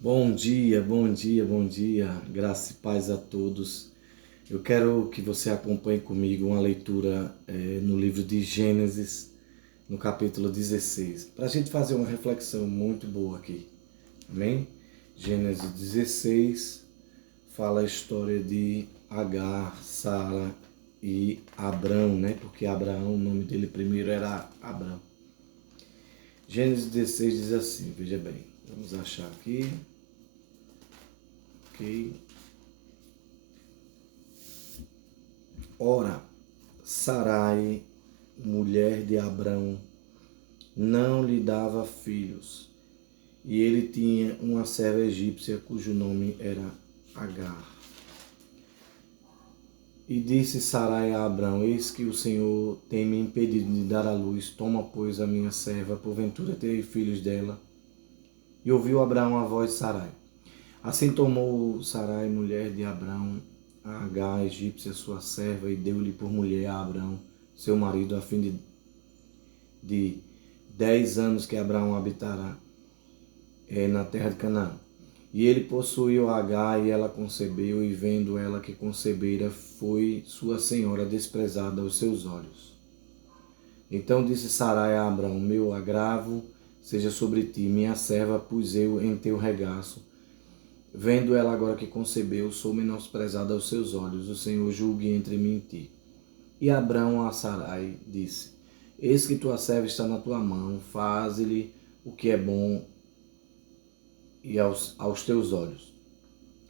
Bom dia, bom dia, bom dia, graça e paz a todos. Eu quero que você acompanhe comigo uma leitura no livro de Gênesis, no capítulo 16, para a gente fazer uma reflexão muito boa aqui, amém? Gênesis 16 fala a história de Agar, Sara e Abrão, né? Porque Abraão, o nome dele primeiro era Abrão. Gênesis 16 diz assim, veja bem, vamos achar aqui. Ok. Ora, Sarai, mulher de Abrão, não lhe dava filhos, e ele tinha uma serva egípcia cujo nome era Agar. E disse Sarai a Abrão: Eis que o Senhor tem me impedido de dar à luz, toma, pois, a minha serva, porventura terei filhos dela. E ouviu Abraão a voz de Sarai. Assim tomou Sarai, mulher de Abrão, a Agar, a egípcia, sua serva, e deu-lhe por mulher a Abrão, seu marido, a fim de 10 anos que Abraão habitará na terra de Canaã. E ele possuiu Agar, e ela concebeu, e vendo ela que concebera, foi sua senhora desprezada aos seus olhos. Então disse Sarai a Abraão: Meu agravo seja sobre ti, minha serva pus eu em teu regaço. Vendo ela agora que concebeu, sou menosprezada aos seus olhos, o Senhor julgue entre mim e ti. E Abrão a Sarai disse: Eis que tua serva está na tua mão, faze-lhe o que é bom e aos teus olhos.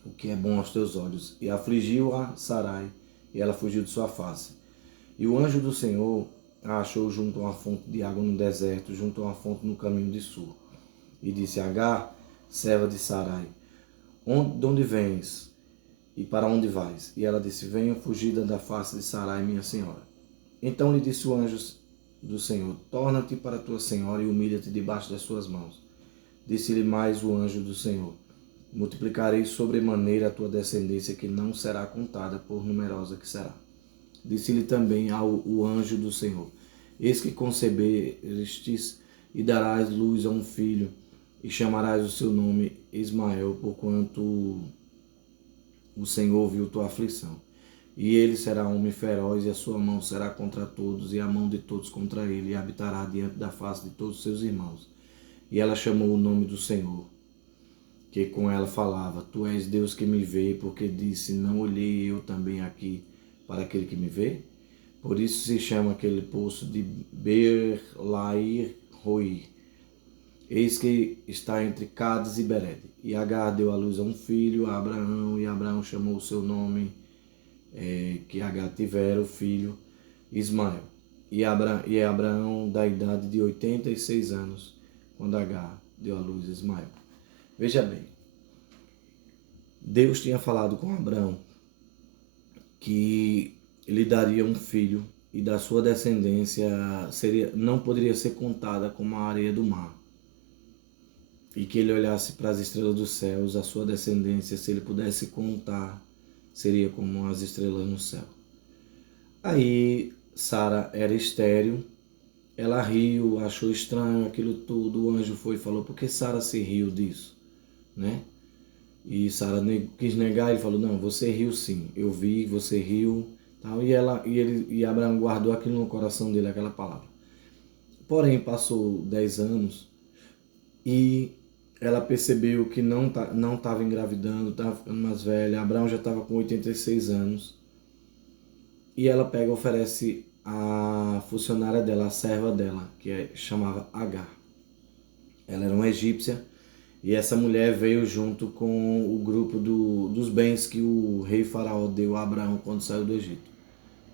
O que é bom aos teus olhos. E afligiu a Sarai, e ela fugiu de sua face. E o anjo do Senhor a achou junto a uma fonte de água no deserto, junto a uma fonte no caminho de sul. E disse: Agar, serva de Sarai, de onde vens e para onde vais? E ela disse: Venho fugida da face de Sarai, minha senhora. Então lhe disse o anjo do Senhor: Torna-te para tua senhora e humilha-te debaixo das suas mãos. Disse-lhe mais o anjo do Senhor: Multiplicarei sobremaneira a tua descendência, que não será contada, por numerosa que será. Disse-lhe também o anjo do Senhor: Eis que concebestes e darás luz a um filho, e chamarás o seu nome Ismael, porquanto o Senhor viu tua aflição. E ele será homem feroz, e a sua mão será contra todos, e a mão de todos contra ele, e habitará diante da face de todos seus irmãos. E ela chamou o nome do Senhor, que com ela falava: Tu és Deus que me vê, porque disse: Não olhei eu também aqui para aquele que me vê? Por isso se chama aquele poço de Beer-Lahai-Roi. Eis que está entre Cádiz e Berede. E Agar deu à luz a um filho, a Abraão, e Abraão chamou o seu nome, que Agar tivera, o filho, Ismael. E Abraão da idade de 86 anos, quando Agar deu à luz a Ismael. Veja bem, Deus tinha falado com Abraão que lhe daria um filho e da sua descendência não poderia ser contada como a areia do mar. E que ele olhasse para as estrelas dos céus, a sua descendência, se ele pudesse contar, seria como as estrelas no céu. Aí Sara era estéril, ela riu, achou estranho aquilo tudo, o anjo foi e falou: Por que Sara se riu disso? Né? E Sara quis negar, ele falou: Não, você riu sim, eu vi, você riu. Tal. E Abraão guardou aquilo no coração dele, aquela palavra. Porém, passou 10 anos e ela percebeu que não estava engravidando, estava ficando mais velha. Abraão já estava com 86 anos. E ela pega e oferece a funcionária dela, a serva dela, chamava Agar. Ela era uma egípcia. E essa mulher veio junto com o grupo dos bens que o rei Faraó deu a Abraão quando saiu do Egito.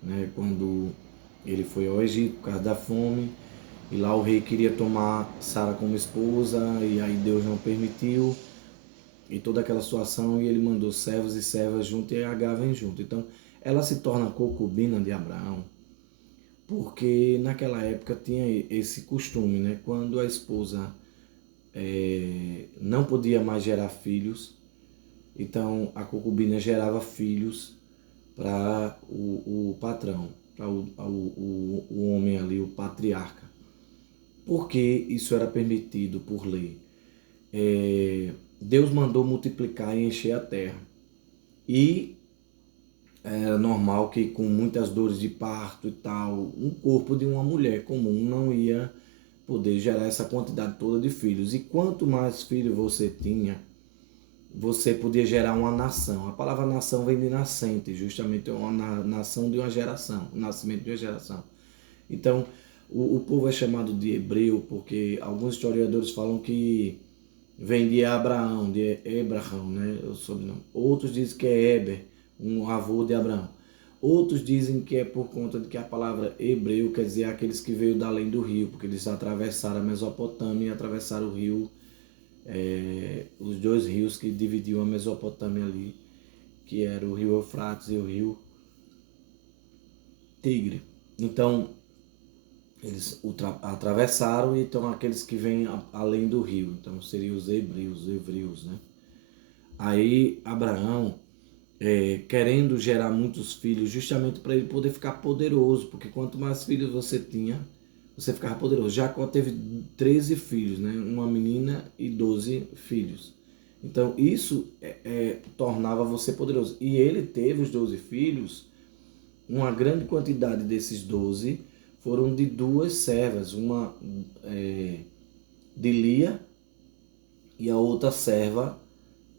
Né? Quando ele foi ao Egito por causa da fome, e lá o rei queria tomar Sara como esposa, e aí Deus não permitiu, e toda aquela situação, e ele mandou servos e servas junto, e Agar vem junto. Então ela se torna concubina de Abraão, porque naquela época tinha esse costume, né? Quando a esposa não podia mais gerar filhos, então a concubina gerava filhos para o patrão, para o homem ali, o patriarca. Porque isso era permitido por lei. Deus mandou multiplicar e encher a terra. E era normal que com muitas dores de parto e tal, um corpo de uma mulher comum não ia poder gerar essa quantidade toda de filhos. E quanto mais filhos você tinha, você podia gerar uma nação. A palavra nação vem de nascente, justamente uma nação de uma geração, o nascimento de uma geração. Então, o povo é chamado de hebreu porque alguns historiadores falam que vem de Abraão, de Ebrahão, né, o sobrenome. Outros dizem que é Eber, um avô de Abraão. Outros dizem que é por conta de que a palavra hebreu quer dizer aqueles que veio da além do rio, porque eles atravessaram a Mesopotâmia e atravessaram o rio, os dois rios que dividiam a Mesopotâmia ali, que era o rio Eufrates e o rio Tigre. Então, eles atravessaram e então aqueles que vêm além do rio, então seriam os hebreus, né? Aí Abraão, querendo gerar muitos filhos, justamente para ele poder ficar poderoso, porque quanto mais filhos você tinha, você ficava poderoso. Jacó teve 13 filhos, né? Uma menina e 12 filhos. Então isso tornava você poderoso. E ele teve os 12 filhos, uma grande quantidade desses 12 foram de duas servas, uma de Lia e a outra serva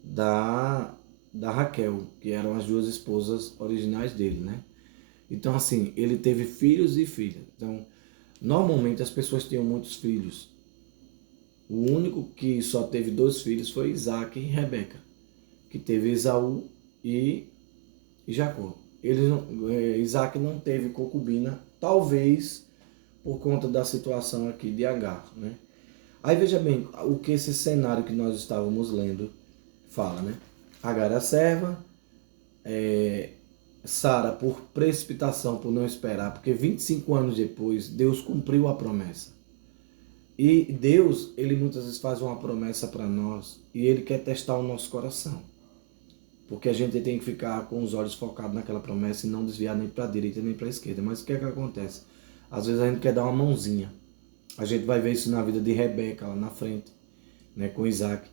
da Raquel, que eram as duas esposas originais dele, né? Então, assim, ele teve filhos e filhas. Então, normalmente as pessoas tinham muitos filhos. O único que só teve 2 filhos foi Isaac e Rebeca, que teve Esaú e Jacó. Isaac não teve concubina, talvez por conta da situação aqui de Agar, né? Aí veja bem o que esse cenário que nós estávamos lendo fala, né? Agar a serva, Sara por precipitação, por não esperar, porque 25 anos depois Deus cumpriu a promessa. E Deus, ele muitas vezes faz uma promessa para nós e ele quer testar o nosso coração. Porque a gente tem que ficar com os olhos focados naquela promessa e não desviar nem para a direita nem para a esquerda. Mas o que é que acontece? Às vezes a gente quer dar uma mãozinha. A gente vai ver isso na vida de Rebeca lá na frente, né, com Isaac.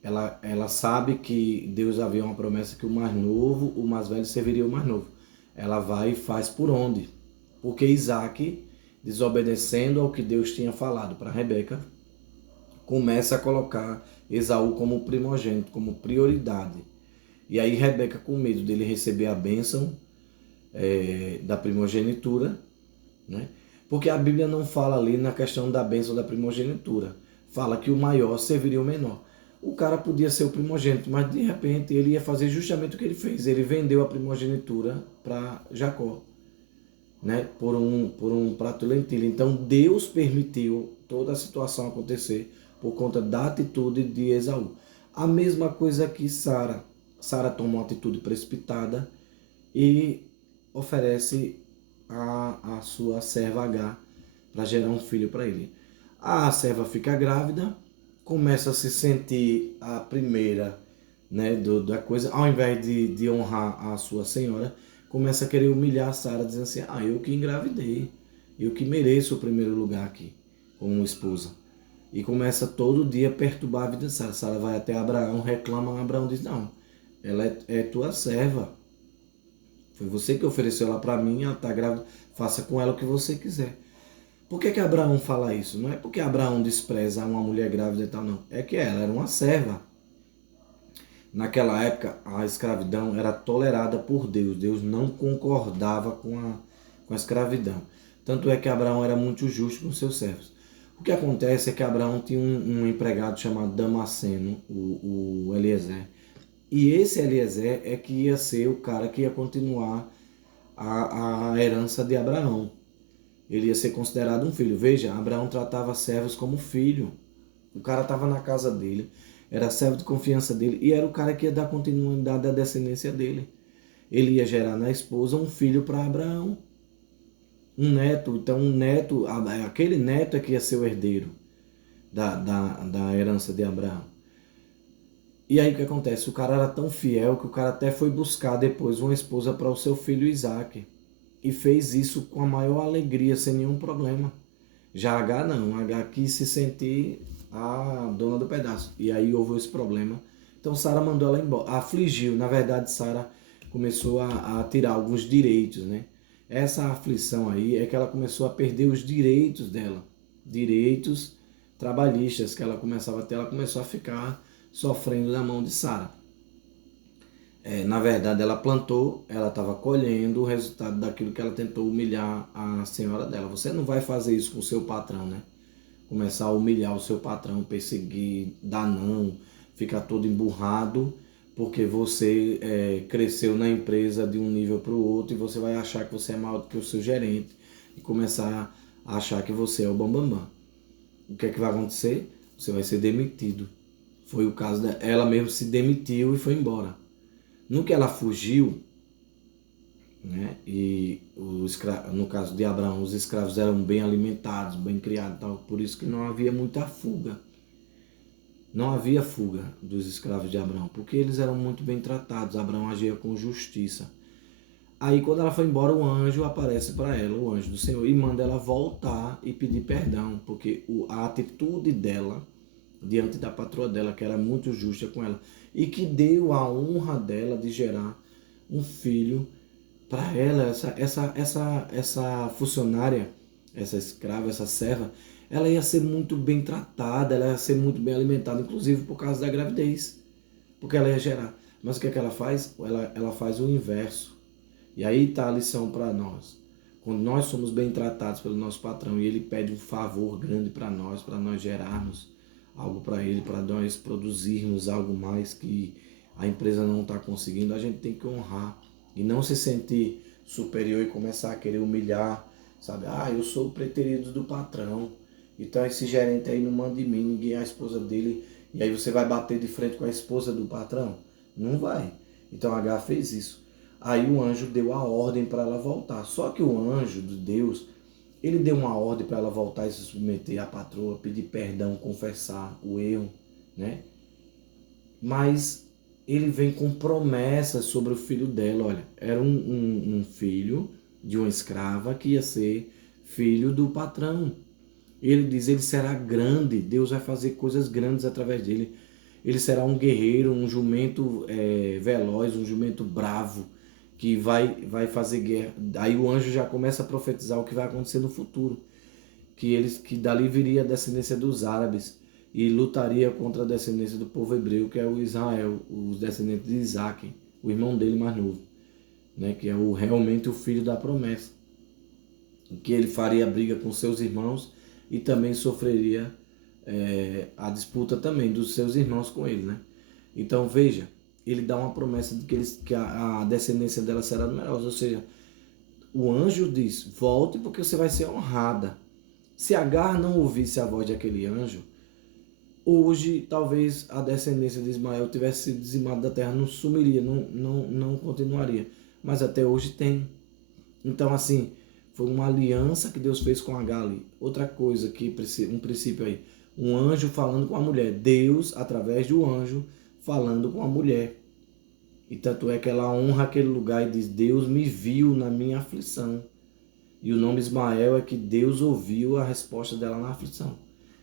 Ela sabe que Deus havia uma promessa que o mais novo, o mais velho serviria o mais novo. Ela vai e faz por onde? Porque Isaac, desobedecendo ao que Deus tinha falado para Rebeca, começa a colocar Esaú como primogênito, como prioridade. E aí Rebeca, com medo dele receber a bênção da primogenitura, né? Porque a Bíblia não fala ali na questão da bênção da primogenitura. Fala que o maior serviria o menor. O cara podia ser o primogênito, mas de repente ele ia fazer justamente o que ele fez. Ele vendeu a primogenitura para Jacó, né? Por um prato de lentilha. Então Deus permitiu toda a situação acontecer por conta da atitude de Esaú. A mesma coisa que Sara. Sara toma uma atitude precipitada e oferece a sua serva Agar para gerar um filho para ele. A serva fica grávida, começa a se sentir a primeira, né, da coisa, ao invés de honrar a sua senhora, começa a querer humilhar a Sara, dizendo assim: eu que engravidei, eu que mereço o primeiro lugar aqui como esposa. E começa todo dia a perturbar a vida de Sara. Sara vai até Abraão, reclama, Abraão diz: não, ela é tua serva. Foi você que ofereceu ela para mim, ela está grávida, faça com ela o que você quiser. Por que Abraão fala isso? Não é porque Abraão despreza uma mulher grávida e tal, não. É que ela era uma serva. Naquela época, a escravidão era tolerada por Deus. Deus não concordava com a escravidão. Tanto é que Abraão era muito justo com seus servos. O que acontece é que Abraão tinha um empregado chamado Damasceno, o Eliezer. E esse Eliezer é que ia ser o cara que ia continuar a herança de Abraão. Ele ia ser considerado um filho. Veja, Abraão tratava servos como filho. O cara estava na casa dele, era servo de confiança dele e era o cara que ia dar continuidade à descendência dele. Ele ia gerar na esposa um filho para Abraão, um neto. Então, um neto, aquele neto é que ia ser o herdeiro da herança de Abraão. E aí o que acontece? O cara era tão fiel que o cara até foi buscar depois uma esposa para o seu filho Isaac. E fez isso com a maior alegria, sem nenhum problema. Já H não, H quis se sentir a dona do pedaço. E aí houve esse problema. Então Sara mandou ela embora, afligiu. Na verdade, Sara começou a tirar alguns direitos, né? Essa aflição aí é que ela começou a perder os direitos dela, direitos trabalhistas que ela começava a ter, ela começou a ficar sofrendo na mão de Sara. Na verdade, ela plantou, ela estava colhendo o resultado daquilo que ela tentou humilhar a senhora dela. Você não vai fazer isso com o seu patrão, né? Começar a humilhar o seu patrão, perseguir, dar não, ficar todo emburrado, porque você cresceu na empresa de um nível para o outro e você vai achar que você é maior do que o seu gerente e começar a achar que você é o bambambam. O que é que vai acontecer? Você vai ser demitido. Foi o caso dela. Ela mesmo se demitiu e foi embora. No que ela fugiu, né? E no caso de Abraão, os escravos eram bem alimentados, bem criados, tal, por isso que não havia muita fuga. Não havia fuga dos escravos de Abraão, porque eles eram muito bem tratados. Abraão agia com justiça. Aí quando ela foi embora, o anjo aparece para ela, o anjo do Senhor, e manda ela voltar e pedir perdão, porque a atitude dela diante da patroa dela, que era muito justa com ela, e que deu a honra dela de gerar um filho para ela, essa funcionária, essa escrava, essa serva, ela ia ser muito bem tratada, ela ia ser muito bem alimentada, inclusive por causa da gravidez, porque ela ia gerar. Mas o que é que ela faz? Ela faz o inverso. E aí está a lição para nós. Quando nós somos bem tratados pelo nosso patrão e ele pede um favor grande para nós gerarmos algo para ele, para nós produzirmos algo mais que a empresa não está conseguindo, a gente tem que honrar e não se sentir superior e começar a querer humilhar, sabe? Ah, eu sou o preterido do patrão, então esse gerente aí não manda em mim, ninguém é a esposa dele, e aí você vai bater de frente com a esposa do patrão? Não vai. Então H fez isso. Aí o anjo deu a ordem para ela voltar. Só que o anjo de Deus, ele deu uma ordem para ela voltar e se submeter à patroa, pedir perdão, confessar o erro, né? Mas ele vem com promessas sobre o filho dela. Olha, era um filho de uma escrava que ia ser filho do patrão. Ele diz, ele será grande, Deus vai fazer coisas grandes através dele. Ele será um guerreiro, um jumento veloz, um jumento bravo, que vai fazer guerra. Aí o anjo já começa a profetizar o que vai acontecer no futuro. Que dali viria a descendência dos árabes e lutaria contra a descendência do povo hebreu, que é o Israel, os descendentes de Isaac, o irmão dele mais novo, né, que é realmente o filho da promessa. Que ele faria briga com seus irmãos e também sofreria a disputa também dos seus irmãos com ele, né? Então veja, ele dá uma promessa de que a descendência dela será numerosa, ou seja, o anjo diz, volte porque você vai ser honrada. Se Agar não ouvisse a voz daquele anjo, hoje talvez a descendência de Ismael tivesse sido dizimada da terra, não sumiria, não continuaria. Mas até hoje tem. Então assim, foi uma aliança que Deus fez com Agar ali. Outra coisa, um princípio aí, um anjo falando com a mulher, Deus através do anjo falando com a mulher. E tanto é que ela honra aquele lugar e diz, Deus me viu na minha aflição. E o nome Ismael é que Deus ouviu a resposta dela na aflição.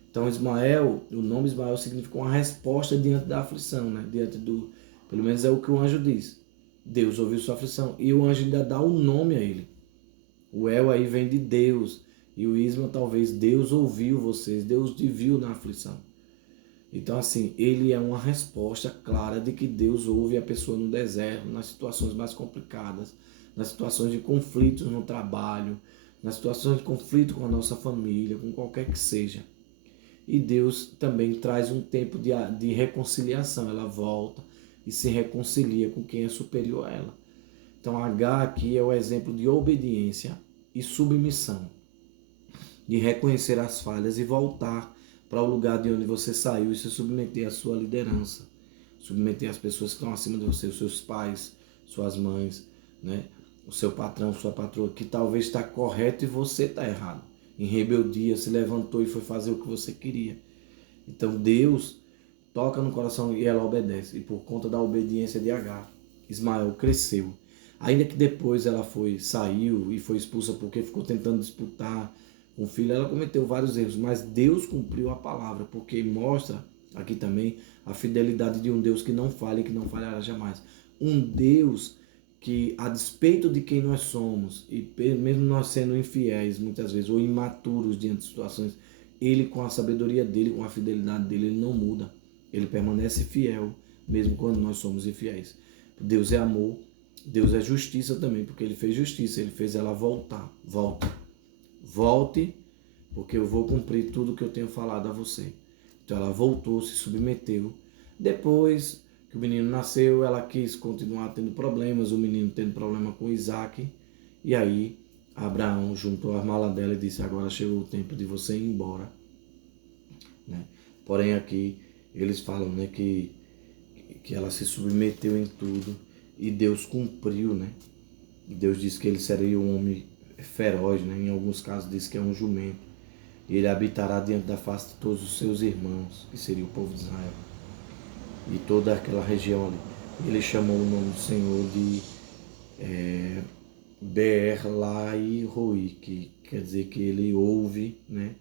Então Ismael, o nome Ismael significa uma resposta diante da aflição, né? Pelo menos é o que o anjo diz. Deus ouviu sua aflição. E o anjo ainda dá o nome a ele. O El aí vem de Deus. E o Isma talvez Deus ouviu vocês, Deus te viu na aflição. Então assim, ele é uma resposta clara de que Deus ouve a pessoa no deserto, nas situações mais complicadas, nas situações de conflitos no trabalho, nas situações de conflito com a nossa família, com qualquer que seja. E Deus também traz um tempo de reconciliação. Ela volta e se reconcilia com quem é superior a ela. Então H aqui é o exemplo de obediência e submissão. De reconhecer as falhas e voltar para o lugar de onde você saiu e se submeter à sua liderança. Submeter as pessoas que estão acima de você, os seus pais, suas mães, né? O seu patrão, sua patroa, que talvez está correto e você está errado. Em rebeldia, se levantou e foi fazer o que você queria. Então Deus toca no coração e ela obedece. E por conta da obediência de Agar, Ismael cresceu. Ainda que depois ela saiu e foi expulsa porque ficou tentando disputar, Com o filho ela cometeu vários erros, mas Deus cumpriu a palavra, porque mostra aqui também a fidelidade de um Deus que não falha e que não falhará jamais. Um Deus que, a despeito de quem nós somos, e mesmo nós sendo infiéis muitas vezes, ou imaturos diante de situações, ele, com a sabedoria dele, com a fidelidade dele, ele não muda. Ele permanece fiel, mesmo quando nós somos infiéis. Deus é amor, Deus é justiça também, porque ele fez justiça, ele fez ela voltar. Volte, porque eu vou cumprir tudo que eu tenho falado a você. Então ela voltou, se submeteu. Depois que o menino nasceu, ela quis continuar tendo problemas, o menino tendo problema com Isaac. E aí Abraão juntou as malas dela e disse: agora chegou o tempo de você ir embora. Né? Porém aqui eles falam, né, que ela se submeteu em tudo e Deus cumpriu, né? E Deus disse que ele seria um homem feroz, né? Em alguns casos diz que é um jumento. E ele habitará diante da face de todos os seus irmãos, que seria o povo de Israel. E toda aquela região ali. Ele chamou o nome do Senhor de Beer-Lai-Roi, que quer dizer que ele ouve, né?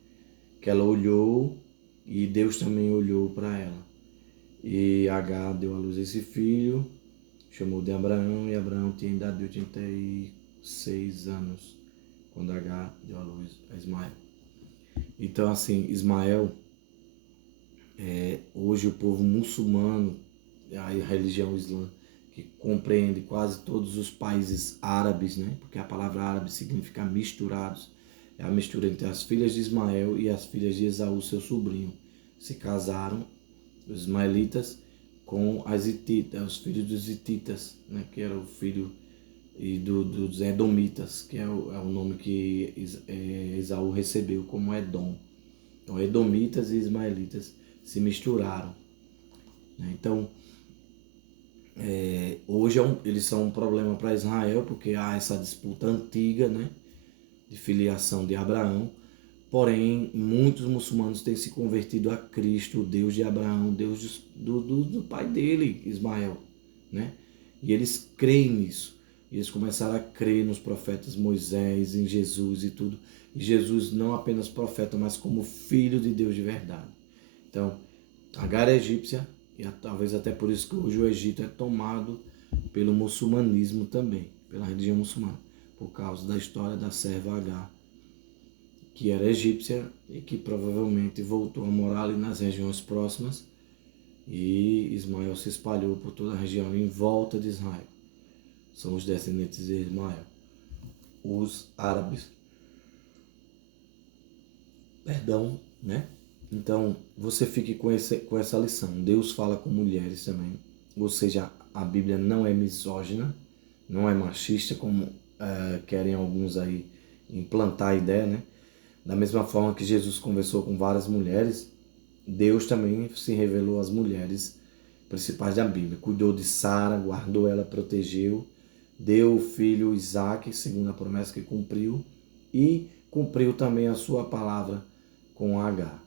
Que ela olhou e Deus também olhou para ela. E Agar deu à luz esse filho, chamou de Abraão, e Abraão tinha idade de 86 anos, quando Agar deu à luz a Ismael. Então, assim, Ismael, hoje o povo muçulmano, a religião islã, que compreende quase todos os países árabes, né? Porque a palavra árabe significa misturados. É a mistura entre as filhas de Ismael e as filhas de Esaú, seu sobrinho. Se casaram, os ismaelitas, com as hititas, os filhos dos hititas, né? Que era o filho dos edomitas, que é o nome que Esaú recebeu como Edom. Então, edomitas e ismaelitas se misturaram. Então, hoje eles são um problema para Israel, porque há essa disputa antiga, né, de filiação de Abraão. Porém, muitos muçulmanos têm se convertido a Cristo, o Deus de Abraão, Deus do pai dele, Ismael. Né? E eles creem nisso. Eles começaram a crer nos profetas Moisés, em Jesus e tudo. E Jesus não apenas profeta, mas como filho de Deus de verdade. Então, Agar é egípcia, e talvez até por isso que hoje o Egito é tomado pelo muçulmanismo também, pela religião muçulmana, por causa da história da serva Agar, que era egípcia e que provavelmente voltou a morar ali nas regiões próximas, e Ismael se espalhou por toda a região em volta de Israel. São os descendentes de Ismael, os árabes. Perdão, né? Então, você fique com essa lição. Deus fala com mulheres também. Ou seja, a Bíblia não é misógina, não é machista, como querem alguns aí implantar a ideia, né? Da mesma forma que Jesus conversou com várias mulheres, Deus também se revelou às mulheres principais da Bíblia. Cuidou de Sara, guardou ela, protegeu, deu o filho Isaac, segundo a promessa que cumpriu, e cumpriu também a sua palavra com Agar.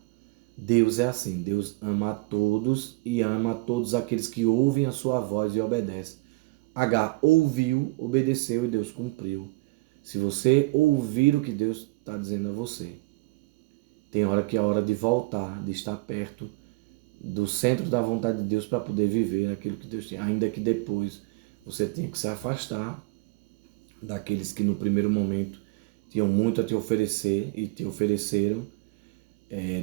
Deus é assim, Deus ama a todos e ama a todos aqueles que ouvem a sua voz e obedecem. Agar ouviu, obedeceu e Deus cumpriu. Se você ouvir o que Deus está dizendo a você, tem hora que é hora de voltar, de estar perto do centro da vontade de Deus para poder viver aquilo que Deus tem. Ainda que depois você tenha que se afastar daqueles que no primeiro momento tinham muito a te oferecer e te ofereceram.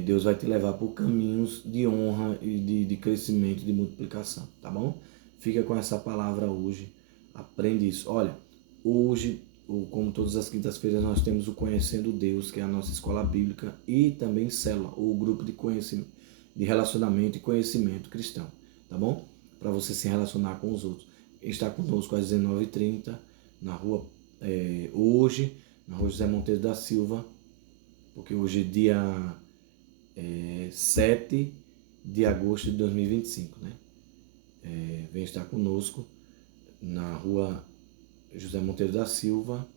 Deus vai te levar por caminhos de honra e de crescimento, de multiplicação, tá bom? Fica com essa palavra hoje, aprende isso. Olha, hoje, como todas as quintas-feiras, nós temos o Conhecendo Deus, que é a nossa escola bíblica, e também Célula, o grupo de conhecimento, de relacionamento e conhecimento cristão, tá bom? Para você se relacionar com os outros. Está conosco às 19h30, na rua, hoje, na rua José Monteiro da Silva, porque hoje é dia 7 de agosto de 2025, né? Vem estar conosco na rua José Monteiro da Silva,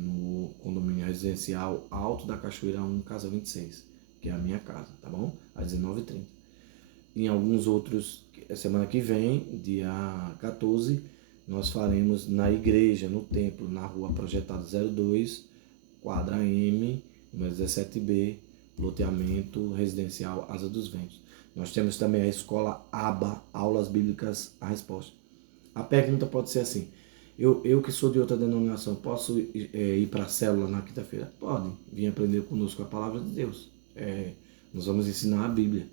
no condomínio residencial Alto da Cachoeira 1, casa 26, que é a minha casa, tá bom? Às 19h30. Em alguns outros, semana que vem, dia 14, nós faremos na igreja, no templo, na rua Projetada 02, quadra M, número 17B, loteamento residencial Asa dos Ventos. Nós temos também a escola ABA, Aulas Bíblicas, a Resposta. A pergunta pode ser assim: eu que sou de outra denominação, posso ir para a célula na quinta-feira? Pode, vir aprender conosco a palavra de Deus. Nós vamos ensinar a Bíblia,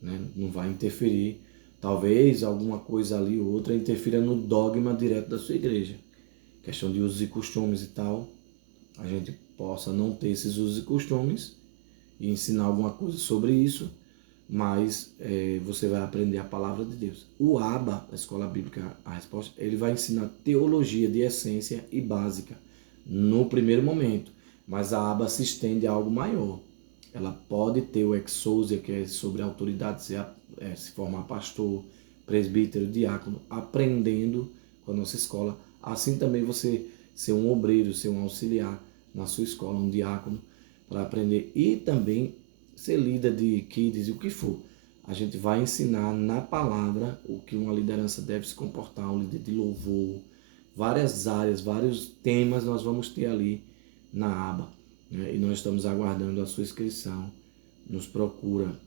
né? Não vai interferir. Talvez alguma coisa ali ou outra interfira no dogma direto da sua igreja. Questão de usos e costumes e tal. A gente possa não ter esses usos e costumes e ensinar alguma coisa sobre isso, mas você vai aprender a palavra de Deus. O ABA, a Escola Bíblica, a Resposta, ele vai ensinar teologia de essência e básica no primeiro momento, mas a ABA se estende a algo maior. Ela pode ter o exousia, que é sobre a autoridade, se formar pastor, presbítero, diácono, aprendendo com a nossa escola. Assim também você ser um obreiro, ser um auxiliar na sua escola, um diácono, para aprender. E também ser líder de kids, o que for. A gente vai ensinar na palavra o que uma liderança deve se comportar, um líder de louvor, várias áreas, vários temas nós vamos ter ali na aba. Né? E nós estamos aguardando a sua inscrição. Nos procura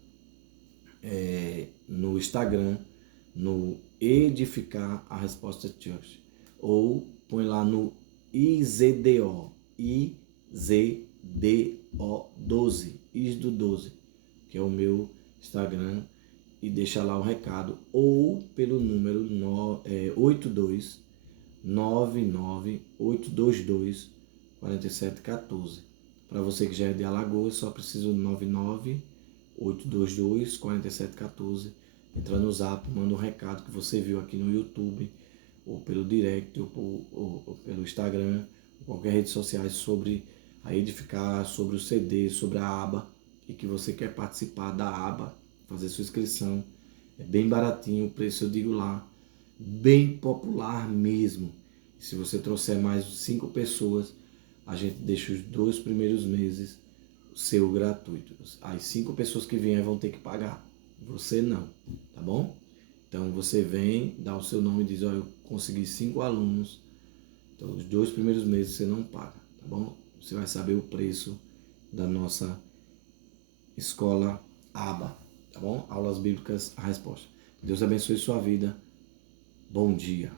no Instagram, no Edificar a Resposta Church. Ou põe lá no IZDO, IZDO12, ISDO12, que é o meu Instagram, e deixa lá o recado, ou pelo número 82 99 822 4714. Para você que já é de Alagoas, só precisa do 99 822 4714. Entra no Zap, manda um recado que você viu aqui no YouTube, ou pelo direct, ou pelo Instagram, ou qualquer rede social sobre a Edificar, sobre o CD, sobre a aba, e que você quer participar da aba, fazer sua inscrição. É bem baratinho o preço, eu digo lá, bem popular mesmo. Se você trouxer mais 5 pessoas, a gente deixa os 2 primeiros meses seu gratuito. As 5 pessoas que vierem vão ter que pagar, você não, tá bom? Então você vem, dá o seu nome e diz: eu consegui 5 alunos, então os 2 primeiros meses você não paga, tá bom? Você vai saber o preço da nossa escola ABA, tá bom? Aulas Bíblicas, a Resposta. Deus abençoe sua vida. Bom dia.